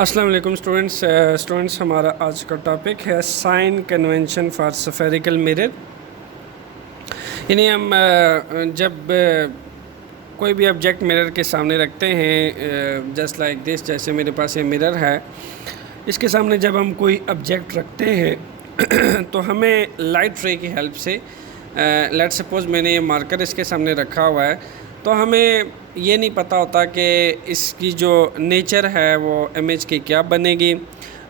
अस्सलाम वालेकुम स्टूडेंट्स हमारा आज का टॉपिक है sign convention for spherical mirror. यानी हम जब कोई भी ऑब्जेक्ट मिरर के सामने रखते हैं, जस्ट लाइक दिस, जैसे मेरे पास ये मिरर है, इसके सामने जब हम कोई ऑब्जेक्ट रखते हैं तो हमें लाइट रे की हेल्प से, लेट सपोज मैंने ये मार्कर इसके सामने रखा हुआ है, तो हमें ये नहीं पता होता कि इसकी जो नेचर है वो इमेज की क्या बनेगी,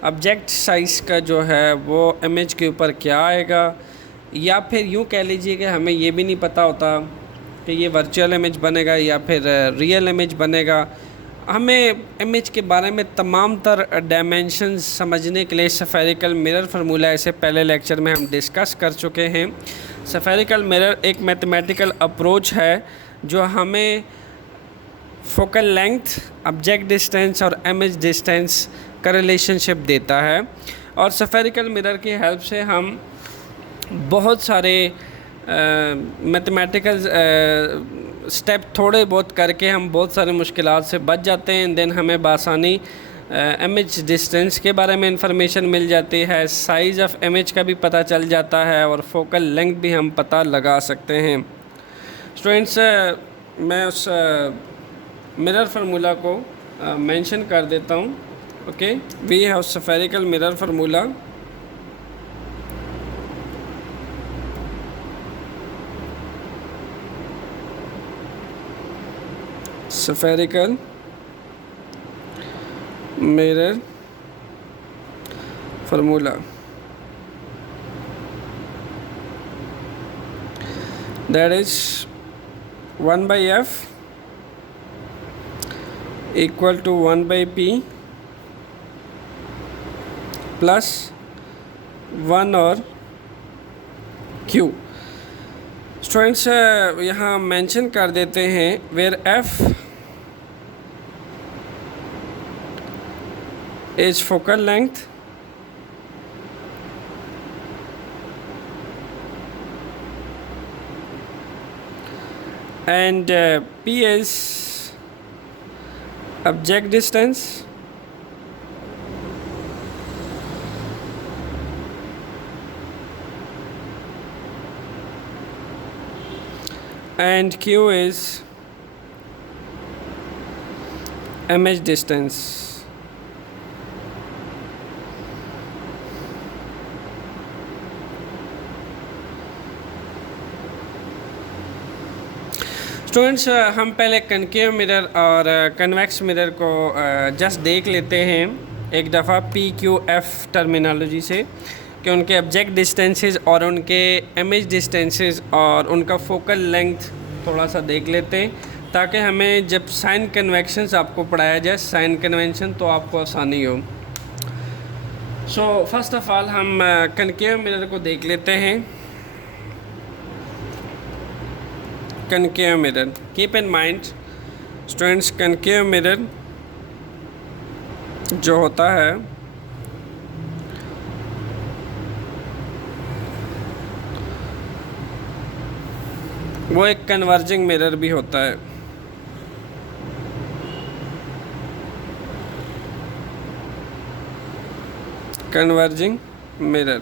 ऑब्जेक्ट साइज़ का जो है वो इमेज के ऊपर क्या आएगा, या फिर यूँ कह लीजिए कि हमें ये भी नहीं पता होता कि ये वर्चुअल इमेज बनेगा या फिर रियल इमेज बनेगा। हमें इमेज के बारे में तमाम तर डायमेंशंस समझने के लिए स्फेरिकल मिरर फार्मूला ऐसे पहले लेक्चर में हम डिस्कस कर चुके हैं। स्फेरिकल मिरर एक मैथमेटिकल अप्रोच है जो हमें फोकल लेंथ, ऑब्जेक्ट डिस्टेंस और इमेज डिस्टेंस का रिलेशनशिप देता है, और स्फेरिकल मिरर की हेल्प से हम बहुत सारे मैथमेटिकल स्टेप थोड़े बहुत करके हम बहुत सारे मुश्किलात से बच जाते हैं। देन हमें बासानी इमेज डिस्टेंस के बारे में इंफॉर्मेशन मिल जाती है, साइज़ ऑफ इमेज का भी पता चल जाता है, और फोकल लेंथ भी हम पता लगा सकते हैं। स्टूडेंट्स, मैं उस मिरर फार्मूला को मेंशन कर देता हूँ। Okay, we have spherical mirror formula. Spherical mirror formula, that is 1/f equal to 1/p plus 1 और q। स्टूडेंट्स, यहाँ मेंशन कर देते हैं where f is focal length and p is object distance and q is image distance। Students, हम पहले concave mirror और convex mirror को just देख लेते हैं एक दफ़ा PQF टर्मिनोलॉजी से, कि उनके ऑब्जेक्ट डिस्टेंसेस और उनके इमेज डिस्टेंसेस और उनका फोकल लेंथ थोड़ा सा देख लेते हैं, ताकि हमें जब साइन कन्वेक्शंस आपको पढ़ाया जाए, साइन कन्वेंशन, तो आपको आसानी हो। सो फर्स्ट ऑफ ऑल हम कनकेव मिरर को देख लेते हैं। Concave mirror, keep in mind students, concave mirror जो होता है वो एक कन्वर्जिंग मिरर भी होता है। कन्वर्जिंग मिरर,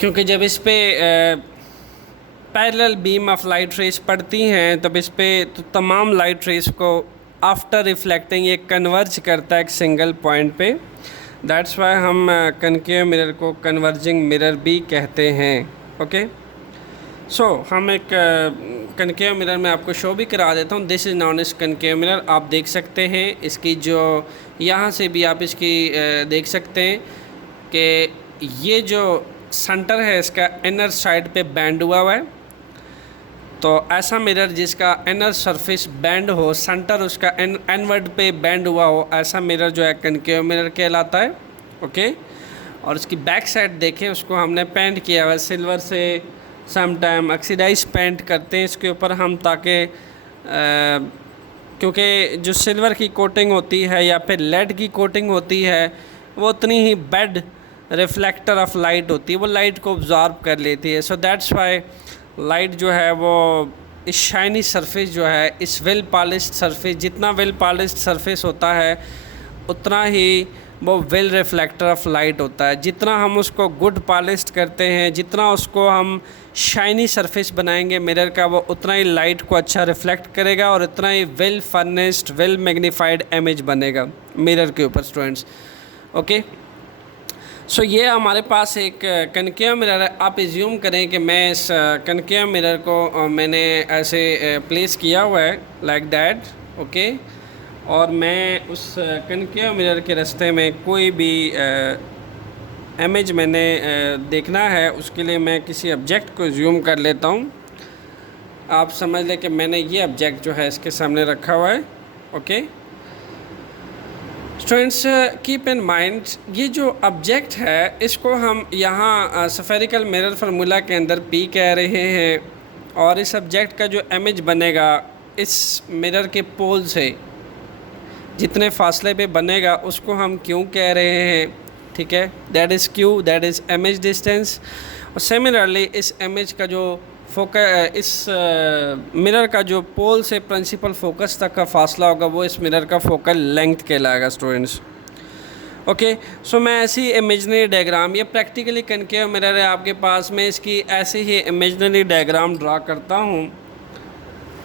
क्योंकि जब इस पे parallel beam of light rays पड़ती हैं, तब इस पे तो तमाम लाइट रेस को आफ्टर रिफ्लेक्टिंग ये कन्वर्ज करता है एक सिंगल पॉइंट पे। दैट्स वाई हम कनकेव मिरर को कन्वर्जिंग मिरर भी कहते हैं। ओके, सो हम एक कनकेव मिरर में आपको शो भी करा देता हूँ। This is known as concave mirror. आप देख सकते हैं इसकी जो यहाँ से भी आप इसकी देख सकते हैं कि ये जो सेंटर है इसका इनर साइड पे बैंड हुआ है। तो ऐसा मिरर जिसका इनर सरफेस बैंड हो, सेंटर उसका इनवर्ड पे बैंड हुआ हो, ऐसा मिरर जो है कनकेव मिरर कहलाता है। ओके, और इसकी बैक साइड देखें, उसको हमने पेंट किया हुआ है सिल्वर से। सम टाइम ऑक्सीडाइज पेंट करते हैं इसके ऊपर हम, ताकि क्योंकि जो सिल्वर की कोटिंग होती है या फिर लेड की कोटिंग होती है वो उतनी ही बेड रिफ्लेक्टर ऑफ लाइट होती है, वो लाइट को ऑब्जॉर्ब कर लेती है। सो दैट्स वाई लाइट जो है वो इस शाइनी सरफेस जो है, इस वेल पॉलिश्ड सरफेस, जितना वेल पॉलिश्ड सरफेस होता है उतना ही वो वेल रिफ्लेक्टर ऑफ लाइट होता है। जितना हम उसको गुड पॉलिश्ड करते हैं, जितना उसको हम शाइनी सरफेस बनाएंगे मिरर का, वो उतना ही लाइट को अच्छा रिफ्लेक्ट करेगा और उतना ही well furnished, well magnified image बनेगा मिरर के ऊपर स्टूडेंट्स। ओके, सो ये हमारे पास एक कनकेव मिरर है। आप एज्यूम करें कि मैं इस कनकेव मिरर को मैंने ऐसे प्लेस किया हुआ है लाइक दैट। ओके, और मैं उस कनकेव मिरर के रास्ते में कोई भी इमेज मैंने देखना है, उसके लिए मैं किसी ऑब्जेक्ट को ज़ूम कर लेता हूँ। आप समझ लें कि मैंने ये ऑब्जेक्ट जो है इसके सामने रखा हुआ है। Okay students, keep in mind, ये जो ऑब्जेक्ट है इसको हम यहाँ स्फेरिकल मिरर फार्मूला के अंदर पी कह रहे हैं, और इस ऑब्जेक्ट का जो इमेज बनेगा इस मिरर के पोल से जितने फासले पे बनेगा उसको हम क्यों कह रहे हैं। ठीक है, that is Q, that is image distance. और सिमिलरली इस इमेज का जो इस मिरर का जो पोल से प्रिंसिपल फोकस तक का फासला होगा वो इस मिरर का फोकल लेंथ कहलाएगा स्टूडेंट्स। ओके, सो मैं ऐसी इमेजनरी डायग्राम, ये प्रैक्टिकली कनकेव मिरर है आपके पास, मैं इसकी ऐसे ही इमेजनरी डायग्राम ड्रा करता हूँ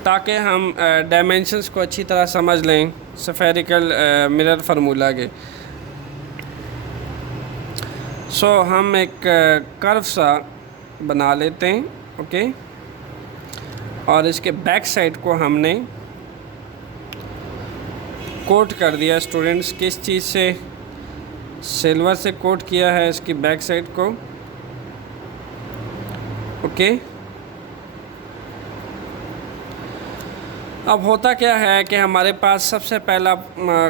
ताकि हम डायमेंशंस को अच्छी तरह समझ लें स्फेरिकल मिरर फार्मूला के। सो हम एक कर्व सा बना लेते हैं। ओके, और इसके बैक साइड को हमने कोट कर दिया स्टूडेंट्स। किस चीज़ से? सिल्वर से कोट किया है इसकी बैक साइड को। ओके, अब होता क्या है कि हमारे पास सबसे पहला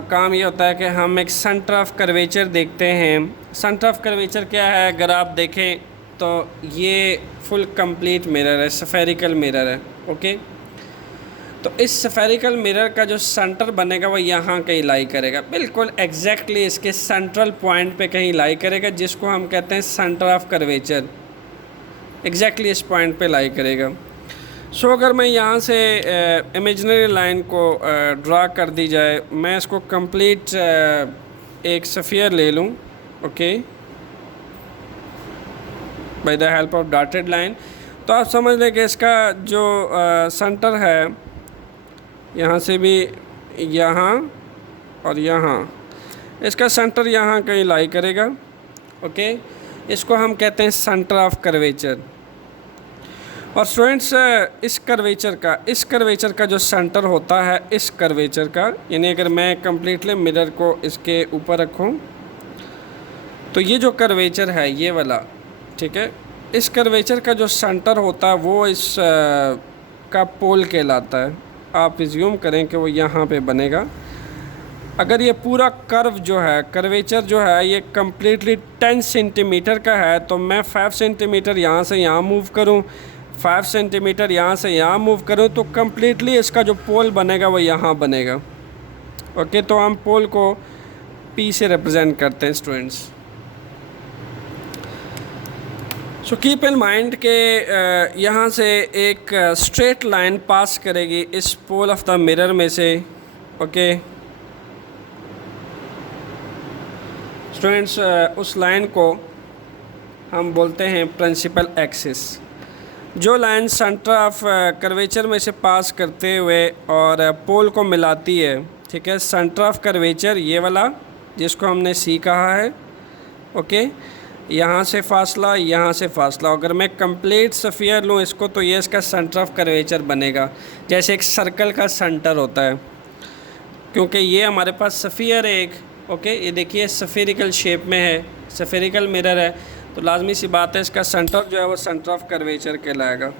काम ये होता है कि हम एक सेंटर ऑफ कर्वेचर देखते हैं। सेंटर ऑफ कर्वेचर क्या है? अगर आप देखें तो ये फुल कंप्लीट मिरर है, स्फेरिकल मिरर है। ओके, तो इस स्फेरिकल मिरर का जो सेंटर बनेगा वो यहाँ कहीं लाई करेगा, बिल्कुल एग्जैक्टली इसके सेंट्रल पॉइंट पे कहीं लाई करेगा, जिसको हम कहते हैं सेंटर ऑफ कर्वेचर। एग्जैक्टली इस पॉइंट पे लाई करेगा। सो अगर मैं यहाँ से इमेजिनरी लाइन को ड्रा कर दी जाए, मैं इसको कंप्लीट एक स्फीयर ले लूँ। Okay, by the help of dotted line, तो आप समझ लें कि इसका जो सेंटर है यहाँ से भी यहाँ और यहाँ, इसका सेंटर यहाँ कहीं लाई करेगा। ओके, इसको हम कहते हैं सेंटर ऑफ कर्वेचर। और स्टूडेंट्स, इस कर्वेचर का जो सेंटर होता है, इस कर्वेचर का, यानी अगर मैं कम्प्लीटली मिरर को इसके ऊपर रखूँ तो ये जो कर्वेचर है ये वाला, ठीक है, इस कर्वेचर का जो सेंटर होता है वो इस का पोल कहलाता है। आप एज्यूम करें कि वो यहाँ पे बनेगा। अगर ये पूरा कर्व जो है, कर्वेचर जो है, ये कम्प्लीटली 10 सेंटीमीटर का है, तो मैं 5 सेंटीमीटर यहाँ से यहाँ मूव करूँ, 5 सेंटीमीटर यहाँ से यहाँ मूव करूँ, तो कम्प्लीटली इसका जो पोल बनेगा वो यहाँ बनेगा। ओके, तो हम पोल को P से रिप्रेजेंट करते हैं students. So keep in mind के यहाँ से एक स्ट्रेट लाइन पास करेगी इस पोल ऑफ द मिरर में से। ओके स्टूडेंट्स, उस लाइन को हम बोलते हैं प्रिंसिपल एक्सिस। जो लाइन सेंटर ऑफ कर्वेचर में से पास करते हुए और पोल को मिलाती है, ठीक है, सेंटर ऑफ कर्वेचर ये वाला जिसको हमने सी कहा है। ओके, यहाँ से फासला, यहाँ से फासला, अगर मैं कंप्लीट स्फीयर लूँ इसको, तो ये इसका सेंटर ऑफ कर्वेचर बनेगा, जैसे एक सर्कल का सेंटर होता है, क्योंकि ये हमारे पास स्फीयर है एक। ओके, ये देखिए स्फेरिकल शेप में है, स्फेरिकल मिरर है, तो लाजमी सी बात है इसका सेंटर जो है वो सेंटर ऑफ कर्वेचर कहलाएगा।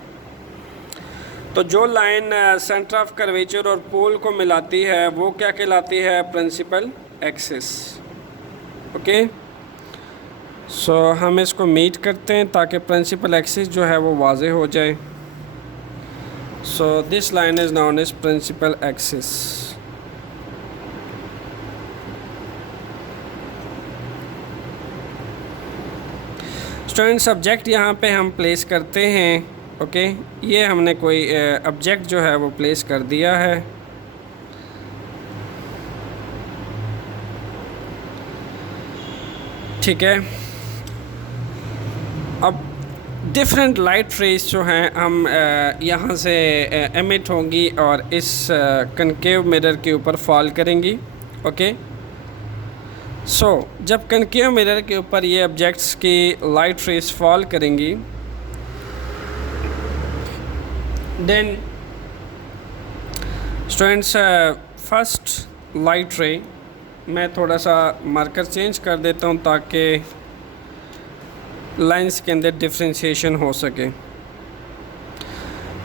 तो जो लाइन सेंटर ऑफ कर्वेचर और पोल को मिलाती है वो क्या कहलाती है? Principal axis. ओके, सो हम इसको मीट करते हैं ताकि प्रिंसिपल एक्सिस जो है वो वाज़े हो जाए। So this line is known as principal axis. Student, subject यहाँ पे हम प्लेस करते हैं। ओके, ये हमने कोई ऑब्जेक्ट जो है वो प्लेस कर दिया है। ठीक है, अब डिफरेंट लाइट रेज जो हैं हम यहाँ से एमिट होंगी और इस कनकेव मिरर के ऊपर फॉल करेंगी। ओके, सो जब कनकेव मिरर के ऊपर ये ऑब्जेक्ट्स की लाइट रेज फॉल करेंगी, then students first light ray, मैं थोड़ा सा मार्कर चेंज कर देता हूँ ताकि लाइंस के अंदर डिफ्रेंशिएशन हो सके।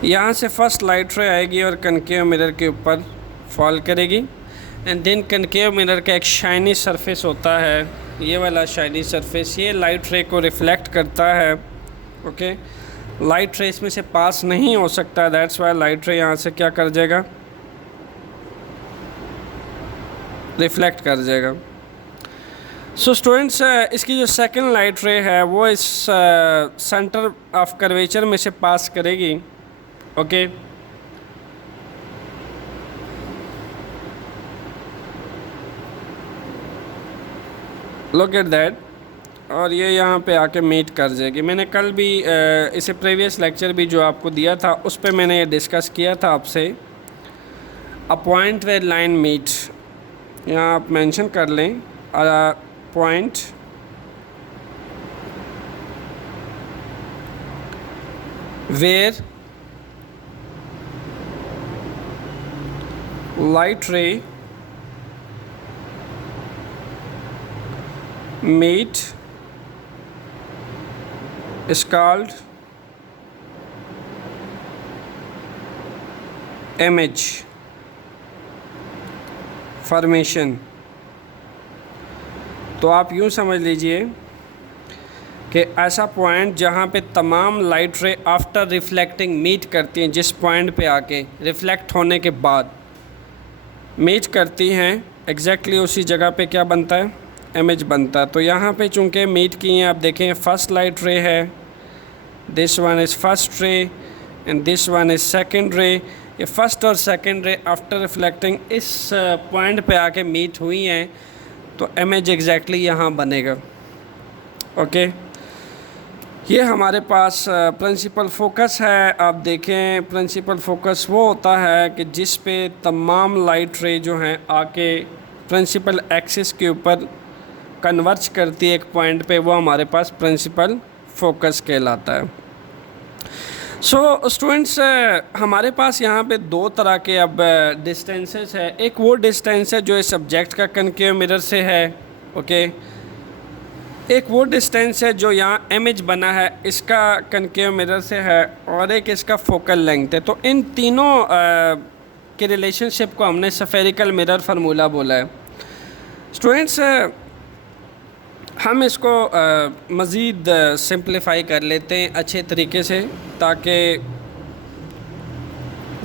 यहाँ से फर्स्ट लाइट रे आएगी और कनकेव मिरर के ऊपर फॉल करेगी, एंड देन कनकेव मिरर का एक शाइनी सरफेस होता है, ये वाला शाइनी सरफेस, ये लाइट रे को रिफ्लेक्ट करता है। ओके, लाइट रे इसमें से पास नहीं हो सकता, दैट्स वाई लाइट रे यहाँ से क्या कर जाएगा, रिफ्लेक्ट कर जाएगा। सो स्टूडेंट्स इसकी जो सेकंड लाइट रे है वो इस सेंटर ऑफ कर्वेचर में से पास करेगी। ओके, लुक एट दैट, और ये यहाँ पे आके मीट कर जाएगी। मैंने कल भी इसे प्रीवियस लेक्चर भी जो आपको दिया था उस पे मैंने ये डिस्कस किया था आपसे, a point where line meet, यहाँ आप मेंशन कर लें point where light ray meet is called image formation। तो आप यूँ समझ लीजिए कि ऐसा पॉइंट जहाँ पे तमाम लाइट रे आफ्टर रिफ्लेक्टिंग मीट करती हैं, जिस पॉइंट पे आके रिफ्लेक्ट होने के बाद मीट करती हैं, एग्जैक्टली उसी जगह पे क्या बनता है, इमेज बनता है। तो यहाँ पे चूँकि मीट की हैं, आप देखें फर्स्ट लाइट रे है, this one is first ray and this one is second रे। ये फर्स्ट और सेकंड रे आफ्टर रिफ्लेक्टिंग इस पॉइंट पे आके मीट हुई हैं, तो इमेज एग्जैक्टली यहाँ बनेगा। ओके, ये हमारे पास प्रिंसिपल फोकस है। आप देखें प्रिंसिपल फोकस वो होता है कि जिस पे तमाम लाइट रे जो हैं आके प्रिंसिपल एक्सिस के ऊपर कन्वर्ज करती है एक पॉइंट पे, वो हमारे पास प्रिंसिपल फोकस कहलाता है। सो स्टूडेंट्स हमारे पास यहाँ पे दो तरह के अब डिस्टेंसेस है। एक वो डिस्टेंस है जो इस सब्जेक्ट का कनकेव मिरर से है। ओके, एक वो डिस्टेंस है जो यहाँ इमेज बना है इसका कनकेव मिरर से है, और एक इसका फोकल लेंथ है। तो इन तीनों के रिलेशनशिप को हमने स्फेरिकल मिरर फार्मूला बोला है। स्टूडेंट्स हम इसको मज़ीद सिंप्लीफाई कर लेते हैं अच्छे तरीके से, ताकि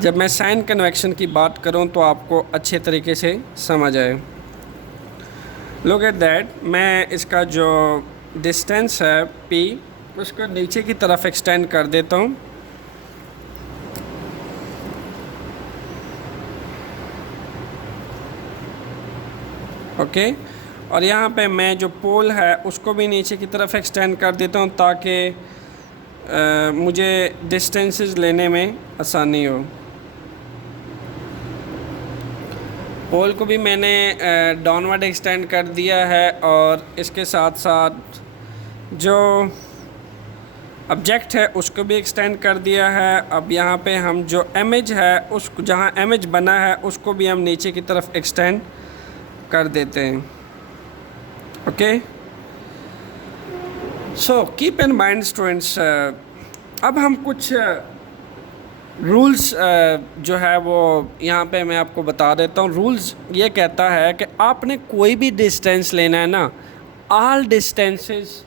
जब मैं साइन कन्वेक्शन की बात करूं तो आपको अच्छे तरीके से समझ आए। लुक एट दैट, मैं इसका जो डिस्टेंस है p उसको नीचे की तरफ एक्सटेंड कर देता हूं। ओके, और यहाँ पे मैं जो पोल है उसको भी नीचे की तरफ एक्सटेंड कर देता हूँ ताकि मुझे डिस्टेंसेस लेने में आसानी हो। पोल को भी मैंने डाउनवर्ड एक्सटेंड कर दिया है, और इसके साथ साथ जो ऑब्जेक्ट है उसको भी एक्सटेंड कर दिया है। अब यहाँ पे हम जो इमेज है उसको, जहाँ इमेज बना है उसको भी हम नीचे की तरफ एक्सटेंड कर देते हैं। Okay, so keep in mind students, अब हम कुछ रूल्स जो है वो यहाँ पे मैं आपको बता देता हूँ। रूल्स ये कहता है कि आपने कोई भी डिस्टेंस लेना है ना, all distances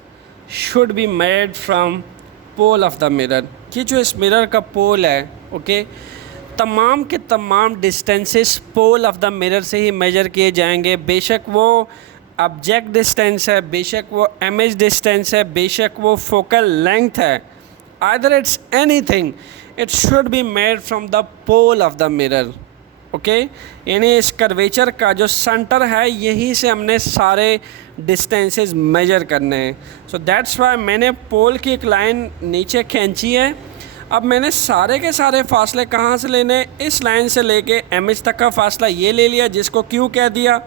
should be made from pole of the mirror. कि जो इस मिरर का पोल है, ओके, तमाम के तमाम distances pole of the mirror से ही मेजर किए जाएंगे। बेशक वो ऑब्जेक्ट डिस्टेंस है, बेशक वो इमेज डिस्टेंस है, बेशक वो फोकल लेंथ है, either it's anything, it should be made from the pole of the mirror. Okay, यानी इस कर्वेचर का जो सेंटर है यहीं से हमने सारे डिस्टेंसेस मेजर करने हैं। सो दैट्स वाई मैंने पोल की एक लाइन नीचे खींची है। अब मैंने सारे के सारे फासले कहाँ से लेने, इस लाइन से लेके एम एच तक का फासला ये ले लिया जिसको क्यू कह दिया,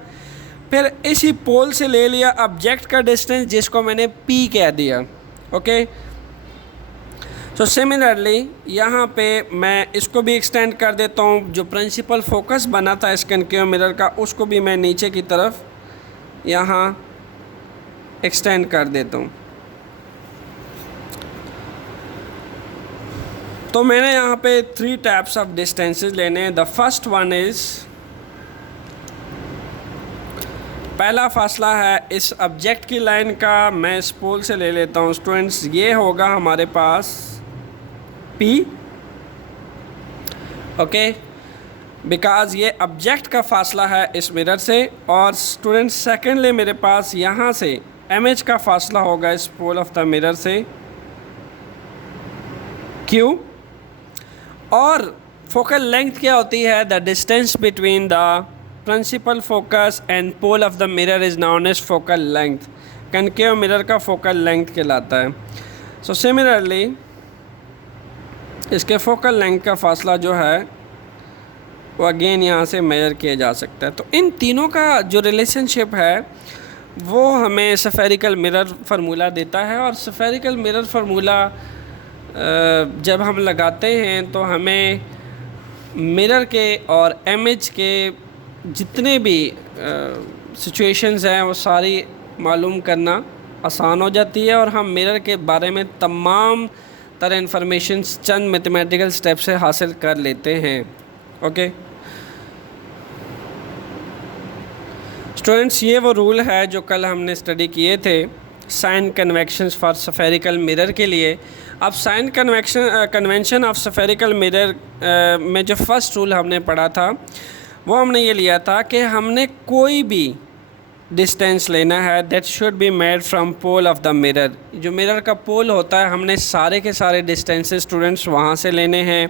फिर इसी पोल से ले लिया ऑब्जेक्ट का डिस्टेंस जिसको मैंने पी कह दिया। ओके, सो सिमिलरली यहाँ पे मैं इसको भी एक्सटेंड कर देता हूँ। जो प्रिंसिपल फोकस बना था इस कनकेव मिरर का उसको भी मैं नीचे की तरफ यहाँ एक्सटेंड कर देता हूँ। तो मैंने यहाँ पे 3 टाइप्स ऑफ डिस्टेंसेस लेने हैं। द फर्स्ट वन इज़, पहला फासला है इस ऑब्जेक्ट की लाइन का, मैं इस पोल से ले लेता हूँ स्टूडेंट्स, ये होगा हमारे पास P। ओके, बिकॉज ये ऑब्जेक्ट का फासला है इस मिरर से। और स्टूडेंट्स सेकेंडली मेरे पास यहाँ से MH का फासला होगा इस पोल ऑफ द मिरर से Q। और फोकल लेंथ क्या होती है, the distance between the principal focus and pole of the mirror is known as focal length. Concave mirror का फोकल लेंथ कहलाता है। सो सिमिलरली इसके फोकल लेंथ का फासला जो है वो अगेन यहाँ से मेजर किया जा सकता है। तो इन तीनों का जो रिलेशनशिप है वो हमें स्फेरिकल मिरर फार्मूला देता है। और स्फेरिकल मिरर फार्मूला जब हम लगाते हैं तो हमें मिरर के और इमेज के जितने भी सिचुएशंस हैं वो सारी मालूम करना आसान हो जाती है। और हम मिरर के बारे में तमाम तरह इन्फॉर्मेशन चंद मैथमेटिकल स्टेप से हासिल कर लेते हैं। ओके स्टूडेंट्स, ये वो रूल है जो कल हमने स्टडी किए थे sign conventions for spherical mirror के लिए। अब sign convention of spherical mirror में जो फर्स्ट रूल हमने पढ़ा था वो हमने ये लिया था कि हमने कोई भी डिस्टेंस लेना है that should be made from pole of the mirror. जो मिरर का पोल होता है हमने सारे के सारे डिस्टेंसेस स्टूडेंट्स वहाँ से लेने हैं।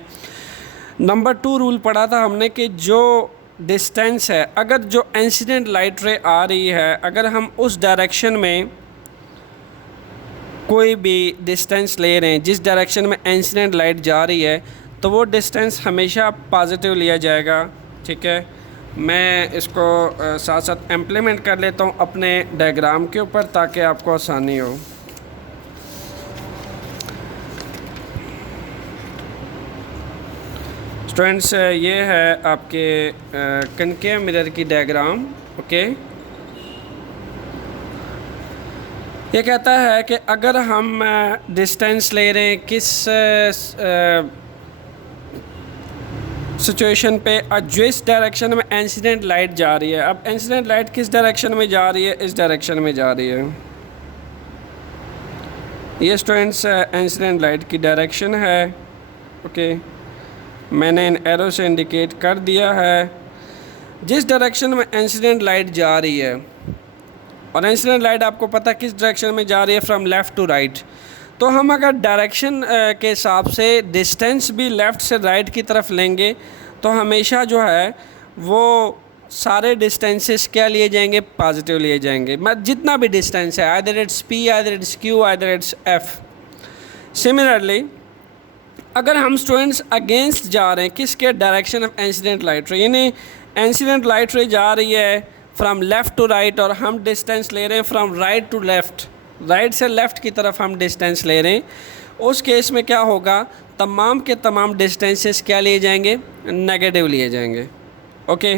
नंबर 2 रूल पढ़ा था हमने कि जो डिस्टेंस है, अगर जो इंसिडेंट लाइट रे आ रही है, अगर हम उस डायरेक्शन में कोई भी डिस्टेंस ले रहे हैं, जिस डायरेक्शन में इंसिडेंट लाइट जा रही है, तो वो डिस्टेंस हमेशा पॉजिटिव लिया जाएगा। ठीक है, मैं इसको साथ साथ इम्प्लीमेंट कर लेता हूँ अपने डायग्राम के ऊपर ताकि आपको आसानी हो। स्टूडेंट्स, ये है आपके कनकेव मिरर की डायग्राम। ओके, ये कहता है कि अगर हम डिस्टेंस ले रहे हैं किस सिचुएशन पे, जिस डायरेक्शन में इंसिडेंट लाइट जा रही है। अब इंसिडेंट लाइट किस डायरेक्शन में जा रही है, इस डायरेक्शन में जा रही है। ये स्टूडेंट्स इंसिडेंट लाइट की डायरेक्शन है। ओके, मैंने इन एरो से इंडिकेट कर दिया है जिस डायरेक्शन में इंसिडेंट लाइट जा रही है। और इंसिडेंट लाइट आपको पता है किस डायरेक्शन में जा रही है, फ्रॉम लेफ़्ट टू राइट। तो हम अगर डायरेक्शन के हिसाब से डिस्टेंस भी लेफ़्ट से राइट की तरफ लेंगे तो हमेशा जो है वो सारे डिस्टेंसेस क्या लिए जाएंगे, पॉजिटिव लिए जाएंगे। जितना भी डिस्टेंस है, either it's P, either it's Q, either it's F. Similarly अगर हम स्टूडेंट्स अगेंस्ट जा रहे हैं किसके, डायरेक्शन ऑफ इंसिडेंट लाइट रे, यानी इंसिडेंट लाइट रे जा रही है फ्रॉम लेफ़्ट टू राइट और हम डिस्टेंस ले रहे हैं from right to left, right से लेफ़्ट की तरफ हम डिस्टेंस ले रहे हैं, उस केस में क्या होगा, तमाम के तमाम डिस्टेंसेस क्या लिए जाएंगे, नेगेटिव लिए जाएंगे। ओके,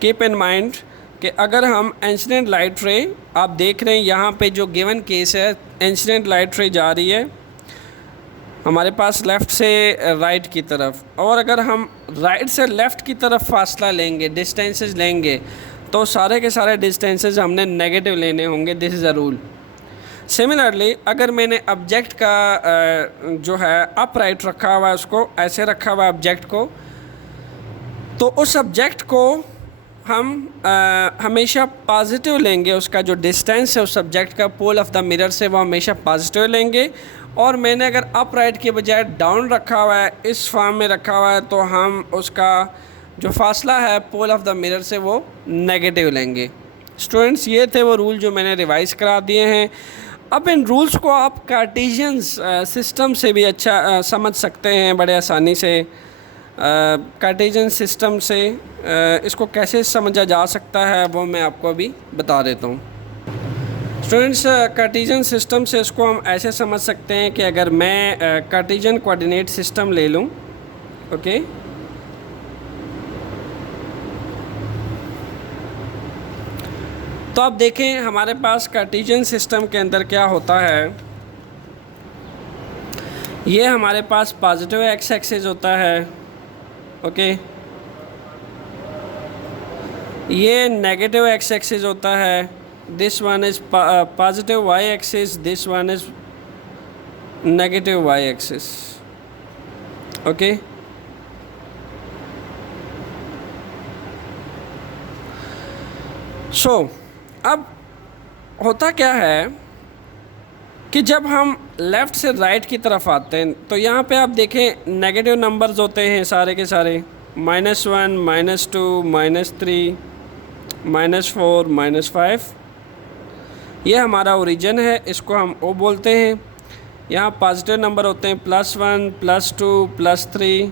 कीप इन माइंड कि अगर हम इंसिडेंट लाइट रे, आप देख रहे हैं यहाँ पे जो गिवन केस है, इंसिडेंट लाइट रे जा रही है हमारे पास लेफ़्ट से राइट की तरफ, और अगर हम राइट से लेफ़्ट की तरफ फासला लेंगे, डिस्टेंसेस लेंगे, तो सारे के सारे डिस्टेंसेस हमने नेगेटिव लेने होंगे। This is a rule. Similarly अगर मैंने ऑब्जेक्ट का जो है अप राइट रखा हुआ है, उसको ऐसे रखा हुआ है ऑब्जेक्ट को, तो उस ऑब्जेक्ट को हम हमेशा पॉजिटिव लेंगे, उसका जो डिस्टेंस है उस सब्जेक्ट का पोल ऑफ द मिरर से वो हमेशा पॉजिटिव लेंगे। और मैंने अगर अप राइट के बजाय डाउन रखा हुआ है, इस फॉर्म में रखा हुआ है, तो हम उसका जो फासला है पोल ऑफ द मिरर से वो नेगेटिव लेंगे। स्टूडेंट्स, ये थे वो रूल जो मैंने रिवाइज़ करा दिए हैं। अब इन रूल्स को आप कार्टेशियन सिस्टम से भी अच्छा समझ सकते हैं बड़े आसानी से। कार्टेशियन सिस्टम से इसको कैसे समझा जा सकता है वो मैं आपको अभी बता देता हूँ। स्टूडेंट्स, कार्टेशियन सिस्टम से इसको हम ऐसे समझ सकते हैं कि अगर मैं कार्टेशियन कोऑर्डिनेट सिस्टम ले लूँ, ओके, तो आप देखें हमारे पास कार्टेशियन सिस्टम के अंदर क्या होता है। ये हमारे पास पॉजिटिव एक्स एक्सिस होता है, ओके, ये नेगेटिव एक्स एक्सिस होता है। This one is positive Y axis, this one is negative Y axis, okay. So अब होता क्या है कि जब हम लेफ़्ट से राइट की तरफ आते हैं तो यहाँ पे आप देखें नेगेटिव नंबर्स होते हैं सारे के सारे, -1, -2, -3, -4, -5। ये हमारा ओरिजिन है, इसको हम ओ बोलते हैं। यहाँ पॉजिटिव नंबर होते हैं +1, +2, +3,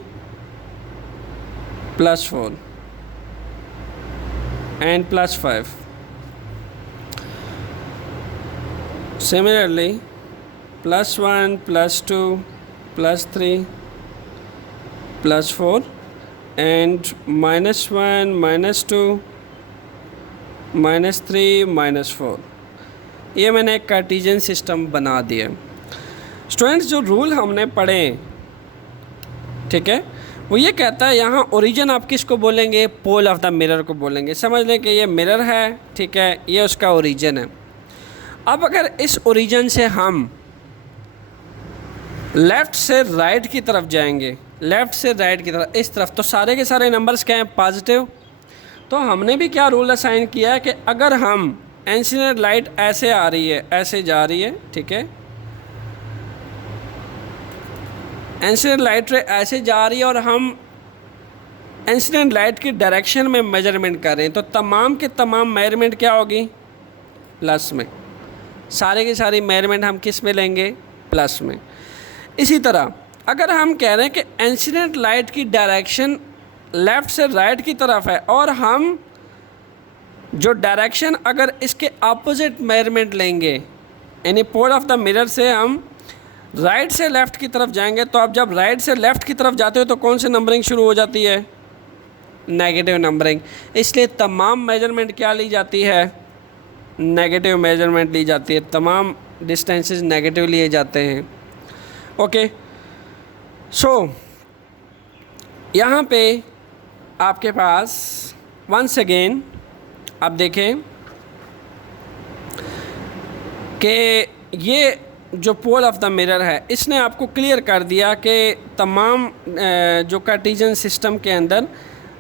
+4 एंड +5। Similarly, +1, +2, +3, +4 and -1, -2, -3, -4। ये मैंने एक कार्टेशियन सिस्टम बना दिया। स्टूडेंट्स, जो रूल हमने पढ़े, ठीक है, वो ये कहता है यहाँ ओरिजिन आप किसको बोलेंगे? पोल ऑफ द मिरर को बोलेंगे। समझ लें कि ये मिरर है, ठीक है, ये उसका ओरिजिन है। अब अगर इस ओरिजिन से हम लेफ़्ट से राइट की तरफ जाएंगे, लेफ़्ट से राइट की तरफ, इस तरफ, तो सारे के सारे नंबर्स क्या हैं? पॉजिटिव। तो हमने भी क्या रूल असाइन किया है कि अगर हम इंसिडेंट लाइट ऐसे आ रही है, ऐसे जा रही है, ठीक है, इंसिडेंट लाइट रे ऐसे जा रही है और हम इंसिडेंट लाइट की डायरेक्शन में मेजरमेंट कर रहे हैं, तो तमाम के तमाम मेजरमेंट क्या होगी? प्लस में। सारे के सारे मेजरमेंट हम किस में लेंगे? प्लस में। इसी तरह अगर हम कह रहे हैं कि इंसिडेंट लाइट की डायरेक्शन लेफ़्ट से राइट की तरफ है और हम जो डायरेक्शन अगर इसके अपोजिट मेजरमेंट लेंगे, यानी पोल ऑफ द मिरर से हम राइट से लेफ़्ट की तरफ जाएंगे, तो आप जब राइट से लेफ़्ट की तरफ जाते हो तो कौन सी नंबरिंग शुरू हो जाती है? Negative numbering. इसलिए तमाम मेजरमेंट क्या ली जाती है? नेगेटिव मेजरमेंट ली जाती है। तमाम डिस्टेंसेस नेगेटिव लिए जाते हैं, ओके। सो यहाँ पे आपके पास वंस अगेन आप देखें कि ये जो पोल ऑफ द मिरर है इसने आपको क्लियर कर दिया कि तमाम जो कार्टेशियन सिस्टम के अंदर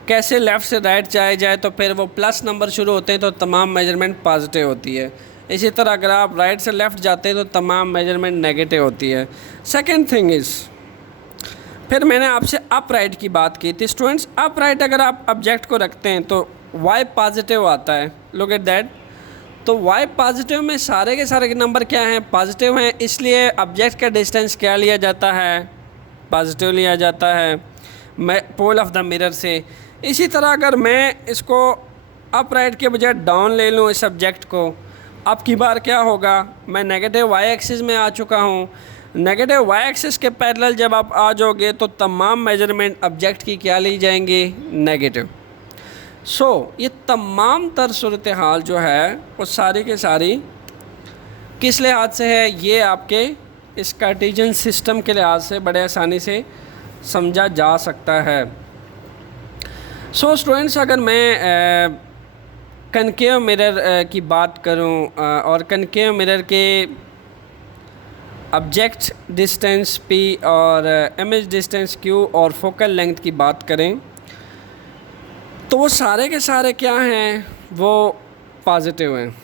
कैसे लेफ़्ट से राइट जाए जाए तो फिर वो प्लस नंबर शुरू होते हैं तो तमाम मेजरमेंट पॉजिटिव होती है। इसी तरह अगर आप राइट से लेफ़्ट जाते हैं तो तमाम मेजरमेंट नेगेटिव होती है। सेकंड थिंग इज़, फिर मैंने आपसे अप राइट की बात की थी। स्टूडेंट्स, अप राइट अगर आप ऑब्जेक्ट को रखते हैं तो वाई पॉजिटिव आता है, लुक एट दैट। तो वाई पॉजिटिव में सारे के सारे नंबर क्या हैं? पॉजिटिव हैं, इसलिए ऑब्जेक्ट का डिस्टेंस क्या लिया जाता है? पॉजिटिव लिया जाता है पोल ऑफ द मिरर से। इसी तरह अगर मैं इसको अप राइट के बजाय डाउन ले लूँ इस ऑब्जेक्ट को, अब की बार क्या होगा? मैं नेगेटिव वाई एक्सिस में आ चुका हूँ। नेगेटिव वाई एक्सिस के पैरेलल जब आप आ जाओगे तो तमाम मेजरमेंट ऑब्जेक्ट की क्या ली जाएंगी? नेगेटिव। सो ये तमाम तर सूरत हाल जो है वो सारी के सारी किस लिहाज से है? ये आपके इस कार्टेशियन सिस्टम के लिहाज से बड़े आसानी से समझा जा सकता है। सो स्टूडेंट्स, अगर मैं कनकेव मिरर की बात करूं और कनकेव मिरर के ऑब्जेक्ट डिस्टेंस p और इमेज डिस्टेंस q और फोकल लेंथ की बात करें तो वो सारे के सारे क्या हैं, वो पॉजिटिव हैं।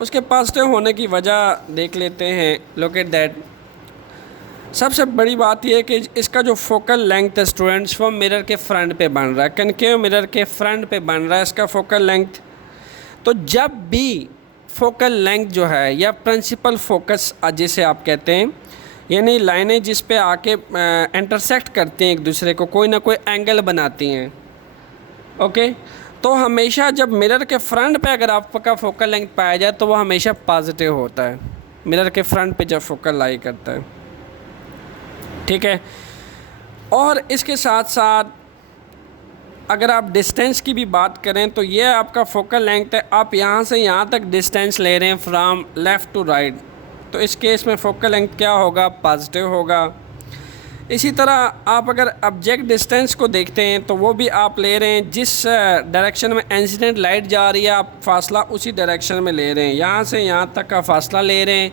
उसके पॉजिटिव होने की वजह देख लेते हैं। Look at that. सबसे बड़ी बात यह है कि इसका जो फोकल लेंथ है स्टूडेंट्स, वो मिरर के फ्रंट पे बन रहा है, कनकेव मिरर के फ्रंट पे बन रहा है इसका फोकल लेंथ। तो जब भी फोकल लेंथ जो है या प्रिंसिपल फोकस जिसे आप कहते हैं, यानी लाइनें जिस पे आके इंटरसेक्ट करती हैं एक दूसरे को, कोई ना कोई एंगल बनाती हैं, ओके, तो हमेशा जब मिरर के फ्रंट पे अगर आपका फोकल लेंथ पाया जाए तो वो हमेशा पॉजिटिव होता है, मिरर के फ्रंट पे जब फोकल लाई करता है, ठीक है। और इसके साथ साथ अगर आप डिस्टेंस की भी बात करें तो ये आपका फोकल लेंथ है, आप यहाँ से यहाँ तक डिस्टेंस ले रहे हैं फ्रॉम लेफ़्ट टू राइट, तो इस केस में फोकल लेंथ क्या होगा, पॉजिटिव होगा। इसी तरह आप अगर ऑब्जेक्ट डिस्टेंस को देखते हैं तो वो भी आप ले रहे हैं जिस डायरेक्शन में इंसिडेंट लाइट जा रही है, आप फासला उसी डायरेक्शन में ले रहे हैं, यहाँ से यहाँ तक का फासला ले रहे हैं।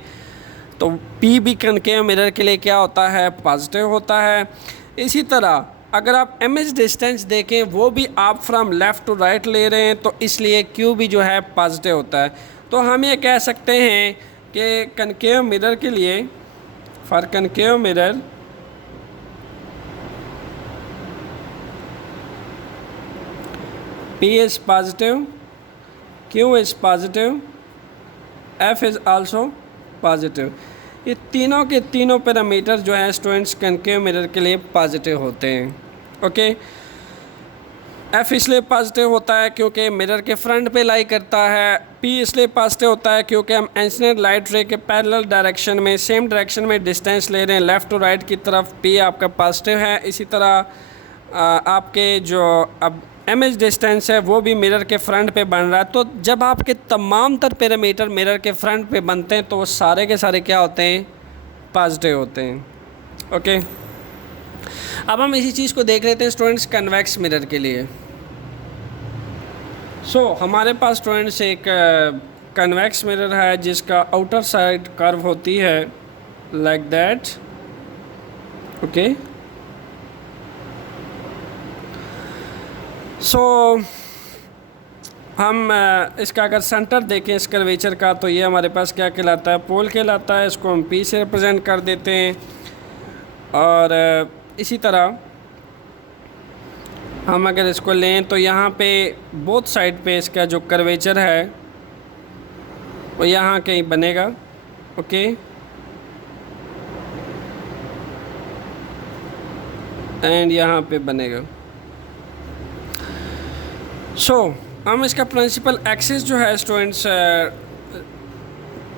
तो पी भी कनकेव मिरर के लिए क्या होता है, पॉजिटिव होता है। इसी तरह अगर आप इमेज डिस्टेंस देखें वो भी आप फ्रॉम लेफ़्ट टू राइट ले रहे हैं, तो इसलिए क्यू भी जो है पॉजिटिव होता है। तो हम ये कह सकते हैं कि कनकेव मिरर के लिए, for concave mirror, P is positive, Q is positive, F is also positive। ये तीनों के तीनों पैरामीटर जो हैं स्टूडेंट्स कनकेव मिरर के लिए पॉजिटिव होते हैं, ओके। F इसलिए पॉजिटिव होता है क्योंकि मिरर के फ्रंट पे लाई करता है। P इसलिए पॉजिटिव होता है क्योंकि हम इंसिडेंट लाइट रे के पैरेलल डायरेक्शन में, सेम डायरेक्शन में डिस्टेंस ले रहे हैं लेफ़्ट टू राइट की तरफ, P आपका पॉजिटिव है। इसी तरह आपके जो अब इमेज डिस्टेंस है वो भी मिरर के फ्रंट पे बन रहा है। तो जब आपके तमाम तर पैरामीटर मिरर के फ्रंट पे बनते हैं तो वो सारे के सारे क्या होते हैं, पॉजिटिव होते हैं, ओके। अब हम इसी चीज़ को देख लेते हैं स्टूडेंट्स कन्वेक्स मिरर के लिए। हमारे पास स्टूडेंट्स एक कन्वेक्स मिरर है जिसका आउटर साइड कर्व होती है लाइक दैट, ओके। हम इसका अगर सेंटर देखें इस कर्वेचर का, तो ये हमारे पास क्या कहलाता है, पोल कहलाता है। इसको हम पी से रिप्रेजेंट कर देते हैं। और इसी तरह हम अगर इसको लें तो यहाँ पे बोथ साइड पे इसका जो कर्वेचर है वो यहाँ कहीं बनेगा, ओके। एंड यहाँ पे बनेगा। हम इसका प्रिंसिपल एक्सिस जो है स्टूडेंट्स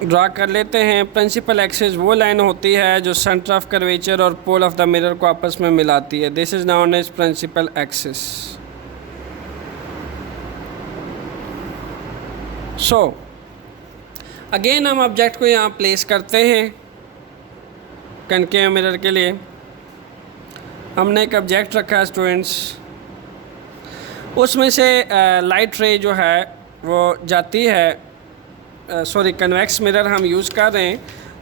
ड्रा कर लेते हैं। प्रिंसिपल एक्सिस वो लाइन होती है जो सेंटर ऑफ कर्वेचर और पोल ऑफ द मिरर को आपस में मिलाती है। This is known as principal axis. Again हम ऑब्जेक्ट को यहाँ प्लेस करते हैं कनकेव मिरर के लिए। हमने एक ऑब्जेक्ट रखा है स्टूडेंट्स, उसमें से लाइट रे जो है वो जाती है, सॉरी कन्वेक्स मिरर हम यूज़ कर रहे हैं।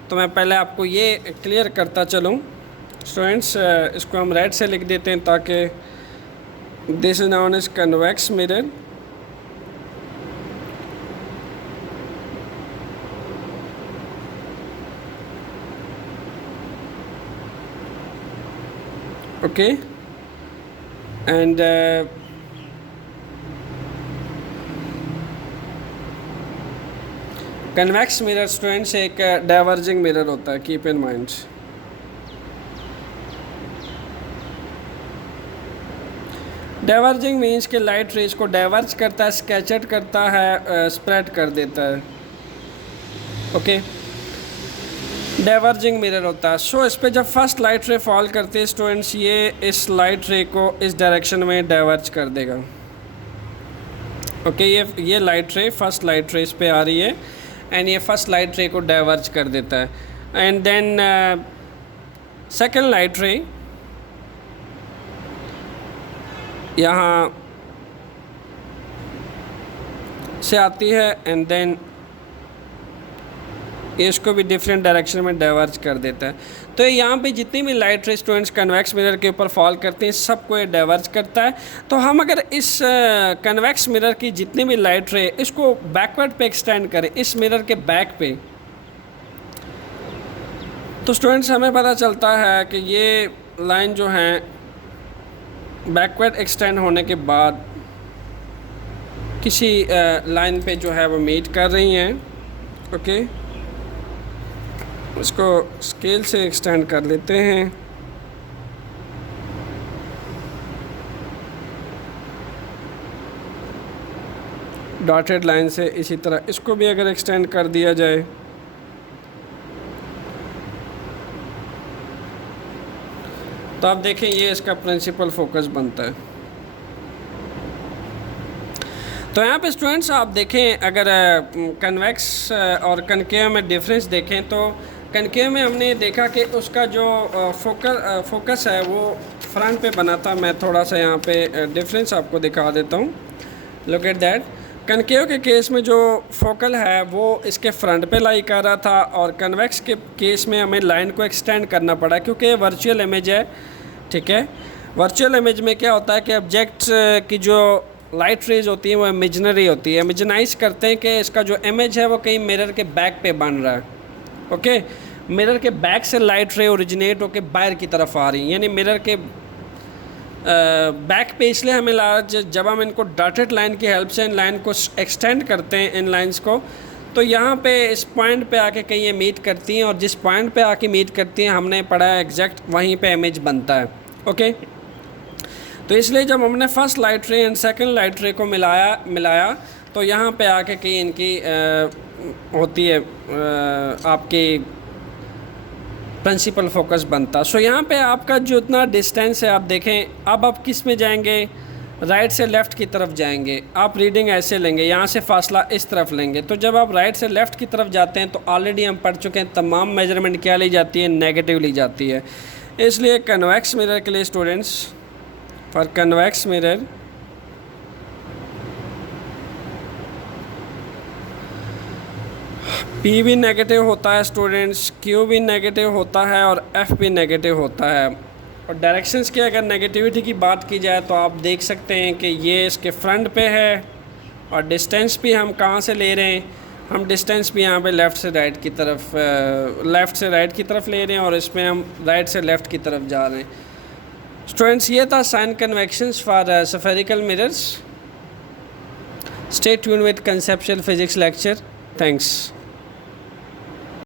तो मैं पहले आपको ये क्लियर करता चलूँ स्टूडेंट्स। इसको हम रेड से लिख देते हैं ताकि this is known as convex mirror. Okay, and convex mirror students एक डाइवर्जिंग मिरर होता है, keep in mind. Diverging means कि लाइट रेज को डाइवर्ज करता है, स्कैचर्ड करता है, स्प्रेड कर देता है, ओके। डाइवर्जिंग मिरर होता है। इस पर जब फर्स्ट लाइट रे फॉल करती है स्टूडेंट्स, ये इस लाइट रे को इस डायरेक्शन में डाइवर्ज कर देगा, ओके। ये लाइट रे फर्स्ट लाइट रे इस पे आ रही है एंड ये फर्स्ट लाइट रे को डाइवर्ज कर देता है। एंड देन सेकेंड लाइट रे यहाँ से आती है एंड देन ये इसको भी डिफरेंट डायरेक्शन में डाइवर्ज कर देता है। तो यहाँ पे जितनी भी लाइट रे स्टूडेंट्स कन्वेक्स मिरर के ऊपर फॉल करते हैं सबको ये डाइवर्ज करता है। तो हम अगर इस कन्वेक्स मिरर की जितनी भी लाइट रे इसको बैकवर्ड पे एक्सटेंड करें इस मिरर के बैक पे, तो स्टूडेंट्स हमें पता चलता है कि ये लाइन जो है बैकवर्ड एक्सटेंड होने के बाद किसी लाइन पे जो है वो मीट कर रही हैं। ओके, इसको स्केल से एक्सटेंड कर लेते हैं। डॉटेड लाइन से इसी तरह इसको भी अगर एक्सटेंड कर दिया जाए तो आप देखें ये इसका प्रिंसिपल फोकस बनता है। तो यहाँ पे स्टूडेंट्स आप देखें अगर कन्वेक्स और कनकेव में डिफरेंस देखें तो कनकेव में हमने देखा कि उसका जो फोकस है वो फ्रंट पे बना था। मैं थोड़ा सा यहाँ पे डिफरेंस आपको दिखा देता हूँ। लुक एट दैट, कनकेव के केस में जो फोकल है वो इसके फ्रंट पे लाई कर रहा था और कन्वेक्स के केस में हमें लाइन को एक्सटेंड करना पड़ा क्योंकि ये वर्चुअल इमेज है। ठीक है, वर्चुअल इमेज में क्या होता है कि ऑब्जेक्ट की जो लाइट रेज होती है वो इमेजिनरी होती है। इमेजिनाइज करते हैं कि इसका जो इमेज है वो कहीं मिरर के बैक पे बन रहा है। ओके, मिरर के बैक से लाइट रे ओरिजिनेट होकर बाहर की तरफ आ रही है, यानी मिरर के बैक पे इसलिए हमें जब हम इनको डॉटेड लाइन की हेल्प से इन लाइन को एक्सटेंड करते हैं इन लाइंस को, तो यहाँ पे इस पॉइंट पे आके कहीं ये मीट करती हैं और जिस पॉइंट पे आके मीट करती हैं हमने पढ़ा है एग्जैक्ट वहीं पे इमेज बनता है। ओके, तो इसलिए जब हमने फर्स्ट लाइट रे एंड सेकंड लाइट रे को मिलाया तो यहाँ पे आके कहीं इनकी होती है आपकी प्रिंसिपल फोकस बनता। सो यहाँ पे आपका जो इतना डिस्टेंस है आप देखें, अब आप किस में जाएंगे, राइट से लेफ़्ट की तरफ जाएंगे। आप रीडिंग ऐसे लेंगे, यहाँ से फासला इस तरफ लेंगे। तो जब आप राइट से लेफ़्ट की तरफ जाते हैं तो ऑलरेडी हम पढ़ चुके हैं तमाम मेजरमेंट क्या ली जाती है, नेगेटिव ली जाती है। इसलिए कन्वेक्स मिरर के लिए students, for convex mirror P भी नेगेटिव होता है स्टूडेंट्स, Q भी नेगेटिव होता है और F भी नेगेटिव होता है। और डायरेक्शंस की अगर नेगेटिविटी की बात की जाए तो आप देख सकते हैं कि ये इसके फ्रंट पे है और डिस्टेंस भी हम कहाँ से ले रहे हैं, हम डिस्टेंस भी यहाँ पे लेफ़्ट से राइट की तरफ ले रहे हैं और इसमें हम राइट से लेफ़्ट की तरफ जा रहे हैं। स्टूडेंट्स ये था sign conventions for spherical mirrors. Stay tuned with conceptual physics lecture. Thanks.